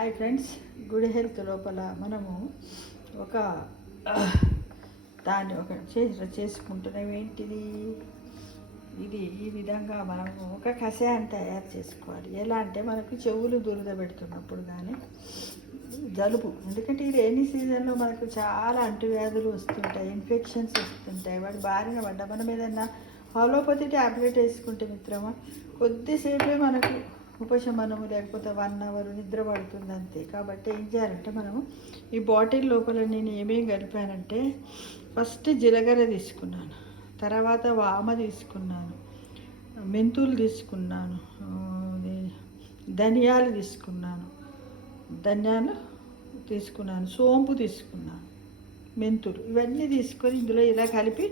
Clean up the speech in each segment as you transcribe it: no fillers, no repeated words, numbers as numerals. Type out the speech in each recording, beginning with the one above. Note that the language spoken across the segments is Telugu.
హాయ్ ఫ్రెండ్స్, గుడ్ హెల్త్ లోపల మనము ఒక దాన్ని ఒక చేసుకుంటున్నాం. ఏంటిది? ఈ విధంగా మనము ఒక కషాయాన్ని తయారు చేసుకోవాలి. ఎలా అంటే మనకు చెవులు దురద పెడుతున్నప్పుడు కానీ జలుబు, ఎందుకంటే ఈ రైనీ సీజన్లో మనకు చాలా అంటువ్యాధులు వస్తుంటాయి, ఇన్ఫెక్షన్స్ వస్తుంటాయి. వాటి బారిన పడ్డ మనం ఏదన్నా హోమియోపతి ట్యాబ్లెట్ వేసుకుంటే మిత్రమా కొద్దిసేపే మనకు ఉపశమనము, లేకపోతే 1 అవర్ నిద్ర పడుతుంది అంతే. కాబట్టి ఏం చేయాలంటే మనము ఈ బాటిల్ లోపల నేను ఏమేమి కలిపానంటే ఫస్ట్ జీలకర్ర తీసుకున్నాను, తర్వాత వామ తీసుకున్నాను, మెంతులు తీసుకున్నాను, ధనియాలు తీసుకున్నాను, సోంపు తీసుకున్నాను, మెంతులు, ఇవన్నీ తీసుకొని ఇందులో ఇలా కలిపి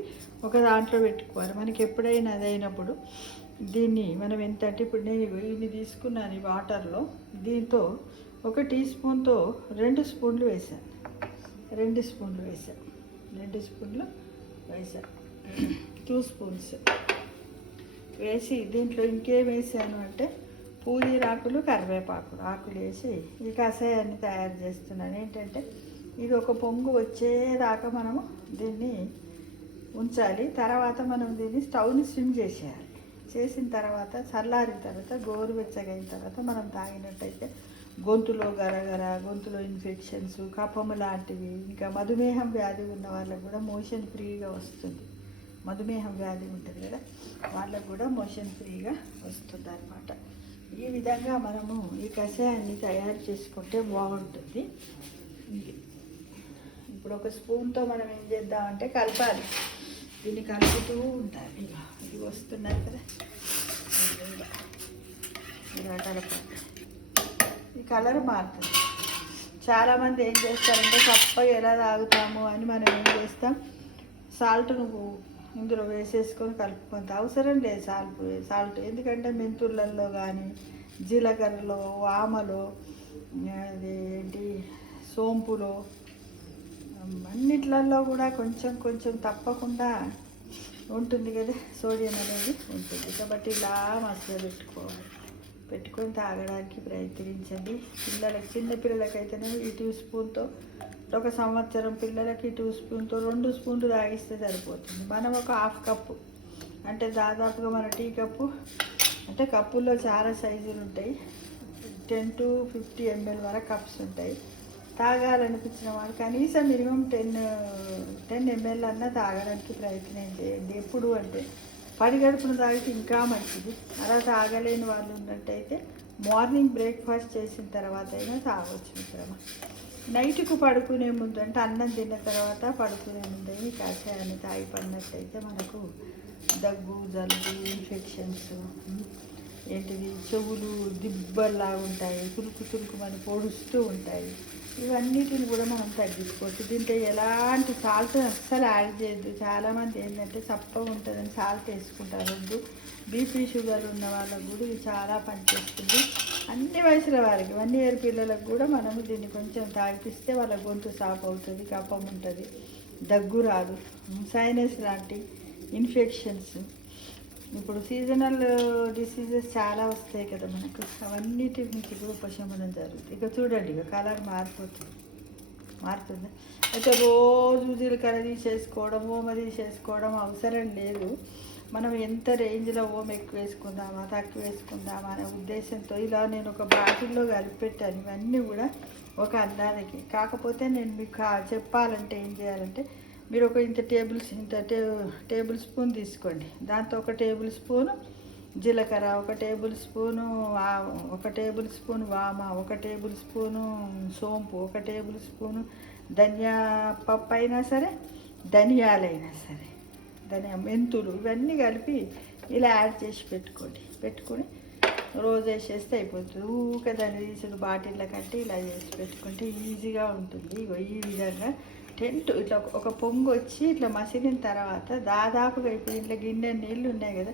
ఒక దాంట్లో పెట్టుకోవాలి. మనకి ఎప్పుడైనా అదైనప్పుడు దీన్ని మనం ఎంత అంటే ఇప్పుడు నేను ఇన్ని తీసుకున్నాను ఈ వాటర్లో. దీంతో 1 టీ స్పూన్తో 2 స్పూన్లు వేసాను, 2 స్పూన్లు వేసాను, 2 స్పూన్స్ వేసి దీంట్లో ఇంకేం వేసాను అంటే పూదీనాకులు, కరివేపాకులు ఆకులు వేసి ఈ కషాయాన్ని తయారు చేస్తున్నాను. ఏంటంటే ఇది ఒక పొంగు వచ్చేదాకా మనము దీన్ని ఉంచాలి. తర్వాత మనం దీన్ని స్టవ్ని స్విమ్ చేసేయాలి. చేసిన తర్వాత చల్లారిన తర్వాత గోరువెచ్చగా అయిన తర్వాత మనం తాగినట్టయితే గొంతులో గరగర, గొంతులో ఇన్ఫెక్షన్స్, కఫము లాంటివి, ఇంకా మధుమేహం వ్యాధి ఉన్న వాళ్ళకు కూడా మోషన్ ఫ్రీగా వస్తుంది. మధుమేహం వ్యాధి ఉంటుంది కదా, వాళ్ళకు కూడా మోషన్ ఫ్రీగా వస్తుంది అన్నమాట. ఈ విధంగా మనము ఈ కషాయాన్ని తయారు చేసుకుంటే బాగుంటుంది. ఇప్పుడు 1 స్పూన్తో మనం ఏం చేద్దామంటే కలపాలి. దీన్ని కలుపుతూ ఉండాలి. ఇది వస్తున్నారు కదా, ఇలా కలపాలి. ఈ కలర్ మారుతుంది. చాలామంది ఏం చేస్తారంటే చప్పగా ఎలా తాగుతాము అని మనం ఏం చేస్తాం, సాల్ట్ నువ్వు ఇందులో వేసేసుకొని కలుపుకుంటే అవసరం లేదు సాల్ట్. ఎందుకంటే మెంతులలో కానీ, జీలకర్రలో, వామలో, అదేంటి సోంపులో, అన్నిట్లలో కూడా కొంచెం తప్పకుండా ఉంటుంది కదా, సోడియం అనేది ఉంటుంది. కాబట్టి ఇలా మసాలా పెట్టుకొని తాగడానికి ప్రయత్నించండి. చిన్నపిల్లలకైతేనే ఈ 2 స్పూన్తో, 1 సంవత్సరం పిల్లలకి 2 స్పూన్తో 2 స్పూన్లు తాగిస్తే సరిపోతుంది. మనం ఒక 1/2 కప్పు అంటే దాదాపుగా మన టీ కప్పు అంటే కప్పుల్లో చాలా సైజులు ఉంటాయి, 10 to 50 ml వరకు కప్స్ ఉంటాయి. తాగాలనిపించిన వాళ్ళు కనీసం మినిమం 10 ml అన్నా తాగడానికి ప్రయత్నం చేయండి. ఎప్పుడు అంటే పడిగడుపున తాగితే ఇంకా మంచిది. అలా తాగలేని వాళ్ళు ఉన్నట్టయితే మార్నింగ్ బ్రేక్ఫాస్ట్ చేసిన తర్వాత అయినా తాగవచ్చు మిత్రమా. నైట్కు పడుకునే ముందు అంటే అన్నం తిన్న తర్వాత పడుకునే ముందు ఈ కషాయాన్ని తాగి పడినట్టయితే మనకు దగ్గు, జలుబు, ఇన్ఫెక్షన్స్, ఏంటిది చెవులు దిబ్బల్లా ఉంటాయి, తురుకు మనం పొడుస్తూ ఉంటాయి, ఇవన్నిటిని కూడా మనం తగ్గించుకోవచ్చు. దీంట్లో ఎలాంటి సాల్ట్ అస్సలు యాడ్ చేయొద్దు. చాలామంది ఏంటంటే చప్పగా ఉంటుందని సాల్ట్ వేసుకుంటారు. బీపీ షుగర్ ఉన్న వాళ్ళకు కూడా ఇది చాలా పనిచేస్తుంది. అన్ని వయసుల వారికి 1 year పిల్లలకు కూడా మనము దీన్ని కొంచెం తాగిపిస్తే వాళ్ళ గొంతు సాఫ్ అవుతుంది, కఫం ఉంటుంది, దగ్గు రాదు, సైనస్ లాంటి ఇన్ఫెక్షన్స్, ఇప్పుడు సీజనల్ డిసీజెస్ చాలా వస్తాయి కదా మనకు, అవన్నిటి నుంచి కూడా ఉపశమనం జరుగుతుంది. ఇక చూడండి, ఇక కలర్ మారుతుంది. అయితే రోజు జీలకర్ర తీసేసుకోవడం, ఓమ తీసేసుకోవడం అవసరం లేదు. మనం ఎంత రేంజ్లో ఓమ ఎక్కువ వేసుకుందామా, తక్కువ వేసుకుందామా అనే ఉద్దేశంతో ఇలా నేను ఒక బాటిల్లో కలిపెట్టాను. ఇవన్నీ కూడా ఒక అందానికి. కాకపోతే నేను మీకు చెప్పాలంటే ఏం చేయాలంటే మీరు ఇంత టేబుల్ స్పూన్ తీసుకోండి. దాంతో 1 టేబుల్ స్పూను జీలకర్ర, 1 టేబుల్ స్పూను 1 టేబుల్ స్పూన్ వామ, 1 టేబుల్ స్పూను సోంపు, 1 టేబుల్ స్పూను ధనియా పప్పు అయినా సరే, ధనియాలైనా సరే, మెంతులు, ఇవన్నీ కలిపి ఇలా యాడ్ చేసి పెట్టుకొని రోజు వేసేస్తే అయిపోతుంది. ఊరికే దాన్ని తీసుడు బాటిళ్ళ కంటే ఇలా చేసి పెట్టుకుంటే ఈజీగా ఉంటుంది. ఈ విధంగా ఇట్లా ఒక పొంగు వచ్చి ఇట్లా మసిలిన తర్వాత దాదాపుగా ఇప్పుడు ఇట్లా గిన్నె నీళ్ళు ఉన్నాయి కదా,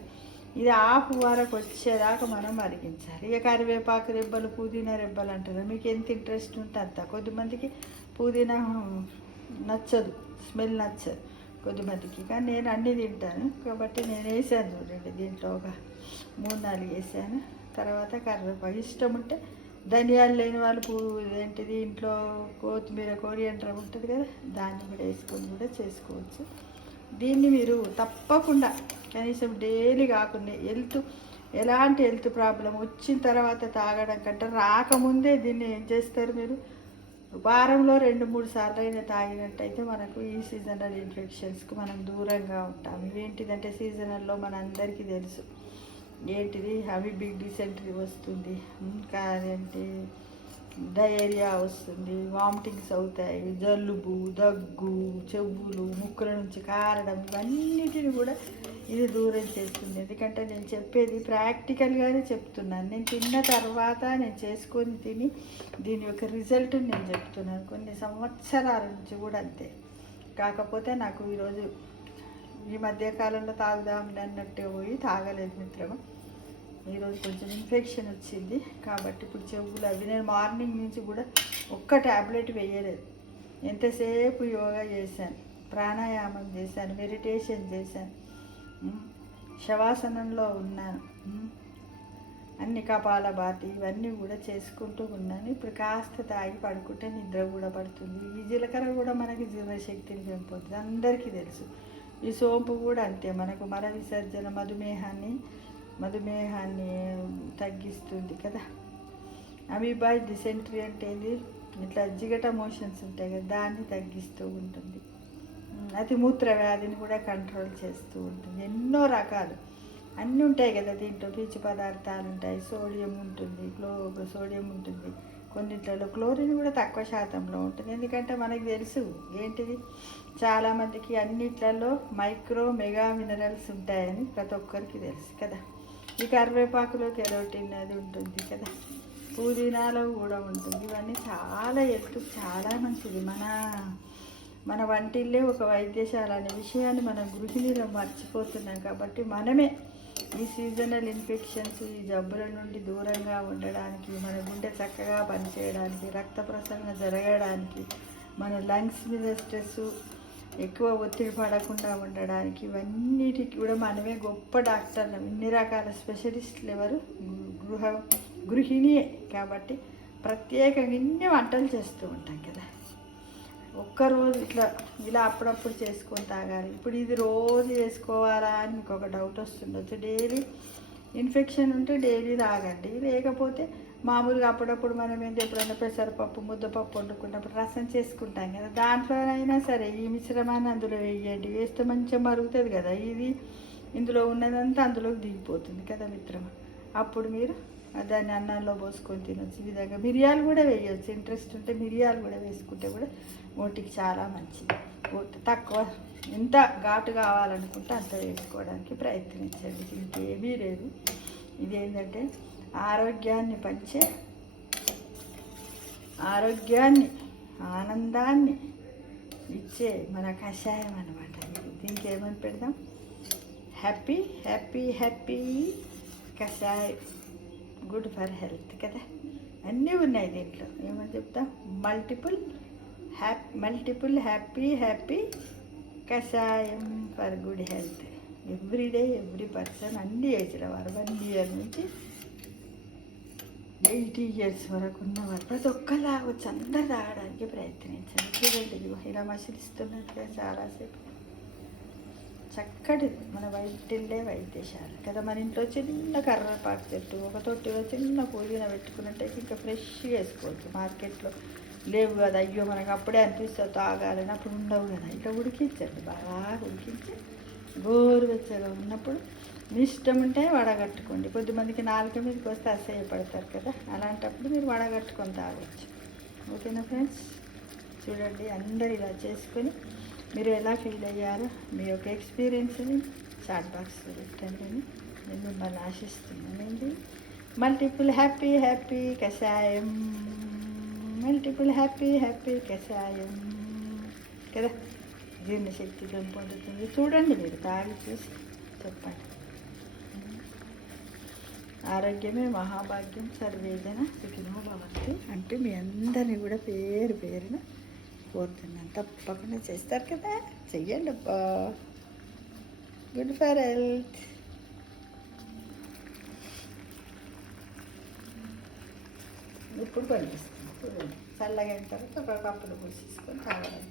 ఇది 1/2 వరకు వచ్చేదాకా మనం మరిగించాలి. ఇక కరివేపాకు రెబ్బలు, పుదీనా రెబ్బలు అంటారు. మీకు ఎంత ఇంట్రెస్ట్ ఉంటే అంత. కొద్దిమందికి పుదీనా నచ్చదు, స్మెల్ నచ్చదు కొద్దిమందికి, కానీ నేను అన్నీ తింటాను కాబట్టి నేను వేసాను. చూడండి, దీంట్లో ఒక 3-4 వేసాను. తర్వాత కరివేపాకు ఇష్టం ఉంటే ధనియాలు లేని వాళ్ళు ఏంటిది ఇంట్లో కొత్తిమీర కొరియండర్ ఉంటుంది కదా, దాన్ని కూడా వేసుకొని కూడా చేసుకోవచ్చు. దీన్ని మీరు తప్పకుండా కనీసం డైలీ కాకుండా ఎలాంటి హెల్త్ ప్రాబ్లం వచ్చిన తర్వాత తాగడం కంటే రాకముందే దీన్ని ఏం చేస్తారు మీరు, వారంలో 2-3 సార్లు అయినా తాగినట్టయితే మనకు ఈ సీజనల్ ఇన్ఫెక్షన్స్కి మనం దూరంగా ఉంటాం. ఇవేంటిదంటే సీజనల్లో మనందరికీ తెలుసు ఏంటిది, అవి బిగ్ డిసెంట్రీ వస్తుంది, ఇంకా ఏంటి డయేరియా వస్తుంది, వామిటింగ్స్ అవుతాయి, జలుబు, దగ్గు, చెవులు, ముక్కుల నుంచి కారడం, ఇవన్నిటిని కూడా ఇది దూరం చేస్తుంది. ఎందుకంటే నేను చెప్పేది ప్రాక్టికల్గానే చెప్తున్నాను. నేను తిన్న తర్వాత నేను చేసుకొని తిని దీని యొక్క రిజల్ట్ నేను చెప్తున్నాను. కొన్ని సంవత్సరాల నుంచి కూడా అంతే. కాకపోతే నాకు ఈరోజు ఈ మధ్యకాలంలో తాగుదాం అన్నట్టే పోయి తాగలేదు మిత్రమా. ఈరోజు కొంచెం ఇన్ఫెక్షన్ వచ్చింది కాబట్టి ఇప్పుడు చెవులు అవి నేను మార్నింగ్ నుంచి కూడా ఒక్క ట్యాబ్లెట్ వేయలేదు. ఎంతసేపు యోగా చేశాను, ప్రాణాయామం చేశాను, మెడిటేషన్ చేశాను, శవాసనంలో ఉన్నాను, అన్ని కపాలభాతి ఇవన్నీ కూడా చేసుకుంటూ ఉన్నాను. ఇప్పుడు కాస్త తాగి పడుకుంటే నిద్ర కూడా పడుతుంది. ఈ జీలకర్ర కూడా మనకి జీర్ణశక్తిని పెంపుతుంది, అందరికీ తెలుసు. ఈ సోంపు కూడా అంతే, మనకు మల విసర్జన మధుమేహాన్ని తగ్గిస్తుంది కదా. అమీబాయ్ డిసెంట్రీ అంటే ఇట్లా జిగట మోషన్స్ ఉంటాయి కదా, దాన్ని తగ్గిస్తూ ఉంటుంది. అతిమూత్ర వ్యాధిని కూడా కంట్రోల్ చేస్తూ ఉంటుంది. ఎన్నో రకాలు అన్నీ ఉంటాయి కదా దీంట్లో. పీచు పదార్థాలు ఉంటాయి, సోడియం ఉంటుంది, సోడియం ఉంటుంది, కొన్నిట్లలో క్లోరిన్ కూడా తక్కువ శాతంలో ఉంటుంది. ఎందుకంటే మనకు తెలుసు ఏంటిది, చాలామందికి అన్నిట్లలో మైక్రో మెగా మినరల్స్ ఉంటాయని ప్రతి ఒక్కరికి తెలుసు కదా. ఈ కరివేపాకులో కెరోటిన్ అది ఉంటుంది కదా, పుదీనాలో కూడా ఉంటుంది. ఇవన్నీ చాలా చాలా మంచిది. మన వంటిల్లే ఒక వైద్యశాల అనే విషయాన్ని మనం గృహిణీలో మర్చిపోతున్నాం. కాబట్టి మనమే ఈ సీజనల్ ఇన్ఫెక్షన్స్, ఈ జబ్బుల నుండి దూరంగా ఉండడానికి, మన గుండె చక్కగా పనిచేయడానికి, రక్త ప్రసరణ జరగడానికి, మన లంగ్స్ మీద స్ట్రెస్ ఎక్కువ ఒత్తిడి పడకుండా ఉండడానికి, ఇవన్నిటికి కూడా మనమే గొప్ప డాక్టర్లు. ఇన్ని రకాల స్పెషలిస్టులు ఎవరు, గృహిణియే. కాబట్టి ప్రత్యేకంగా ఇన్ని వంటలు చేస్తూ ఉంటాం కదా. ఒక్కరోజు ఇలా అప్పుడప్పుడు చేసుకొని తాగాలి. ఇప్పుడు ఇది రోజు చేసుకోవాలా అని మీకు ఒక డౌట్ వస్తుండొచ్చు. డైలీ ఇన్ఫెక్షన్ ఉంటే డైలీ తాగండి. లేకపోతే మామూలుగా అప్పుడప్పుడు మనం ఎప్పుడైనా పెసరపప్పు, ముద్దపప్పు వండుకున్నప్పుడు రసం చేసుకుంటాం కదా, దాంట్లోనైనా సరే ఈ మిశ్రమాన్ని అందులో వేయండి. వేస్తే మంచిగా మరుగుతుంది కదా. ఇందులో ఉన్నదంతా అందులోకి దిగిపోతుంది కదా మిత్రమా. అప్పుడు మీరు దాన్ని అన్నంలో పోసుకొని తినొచ్చు. ఈ విధంగా మిరియాలు కూడా వేయవచ్చు. ఇంట్రెస్ట్ ఉంటే మిరియాలు కూడా వేసుకుంటే కూడా ఒంటికి చాలా మంచిది. తక్కువ ఎంత ఘాటు కావాలనుకుంటే అంత వేసుకోవడానికి ప్రయత్నించండి. ఇంకేమీ లేదు. ఇదేంటంటే ఆరోగ్యాన్ని ఆనందాన్ని ఇచ్చే మన కషాయం అన్నమాట. దీనికి ఏమని పెడదాం, హ్యాపీ హ్యాపీ హ్యాపీ కషాయం, గుడ్ ఫర్ హెల్త్ కదా. అన్నీ ఉన్నాయి దీంట్లో. ఏమని చెప్తాం, మల్టిపుల్ హ్యాపీ హ్యాపీ కషాయం for good health. Everyday every person, అన్ని ఏజ్ల వారు, 1 year నుంచి 80 years వరకు ఉన్నవారు ప్రతి ఒక్కరు తాగొచ్చు. అందరు తాగడానికి ప్రయత్నించండి. చూడండి, ఇలా మసిలిస్తున్నట్టుగా చాలాసేపు. చక్కటి మన వైద్యులే వైద్యశాల కదా. మన ఇంట్లో చిన్న కరివేపాకు చెట్టు, ఒక తొట్టిలో చిన్న పుదీనా పెట్టుకున్నట్టయితే ఇంకా ఫ్రెష్గా వేసుకోవచ్చు. మార్కెట్లో లేవు కదా, అయ్యో మనకు అప్పుడే అనిపిస్తుంది తాగాలని, అప్పుడు ఉండవు కదా. ఇట్లా ఉడికించండి, బాగా ఉడికించి గోరువెచ్చగా ఉన్నప్పుడు మీ ఇష్టం ఉంటే వడగట్టుకోండి. కొద్దిమందికి నాలుక మీదకి వస్తే అసహ్యపడతారు కదా, అలాంటప్పుడు మీరు వడగట్టుకొని తాగొచ్చు. ఓకేనా ఫ్రెండ్స్, చూడండి అందరు ఇలా చేసుకొని మీరు ఎలా ఫీల్ అయ్యారో మీ యొక్క ఎక్స్పీరియన్స్ని చాట్ బాక్స్లో పెట్టండి. నేను మిమ్మల్ని ఆశిస్తున్నానండి. మల్టిపుల్ హ్యాపీ కషాయం, మల్టిపుల్ హ్యాపీ కషాయం కదా, జీర్ణశక్తి పెంపొందుతుంది. చూడండి, మీరు తాగి చూసి చెప్పండి. ఆరోగ్యమే మహాభాగ్యం, సర్వేజన సుఖినో భవంతు అంటే మీ అందరినీ కూడా పేరు పేరున కోరుతున్నాను. తప్పకుండా చేస్తారు కదా, చెయ్యండి అబ్బా. Good for health. ఇప్పుడు పనిపిస్తుంది చూడండి. చల్లగా అయిన తర్వాత ఒక కప్పులో పోసేసుకొని తాగడం.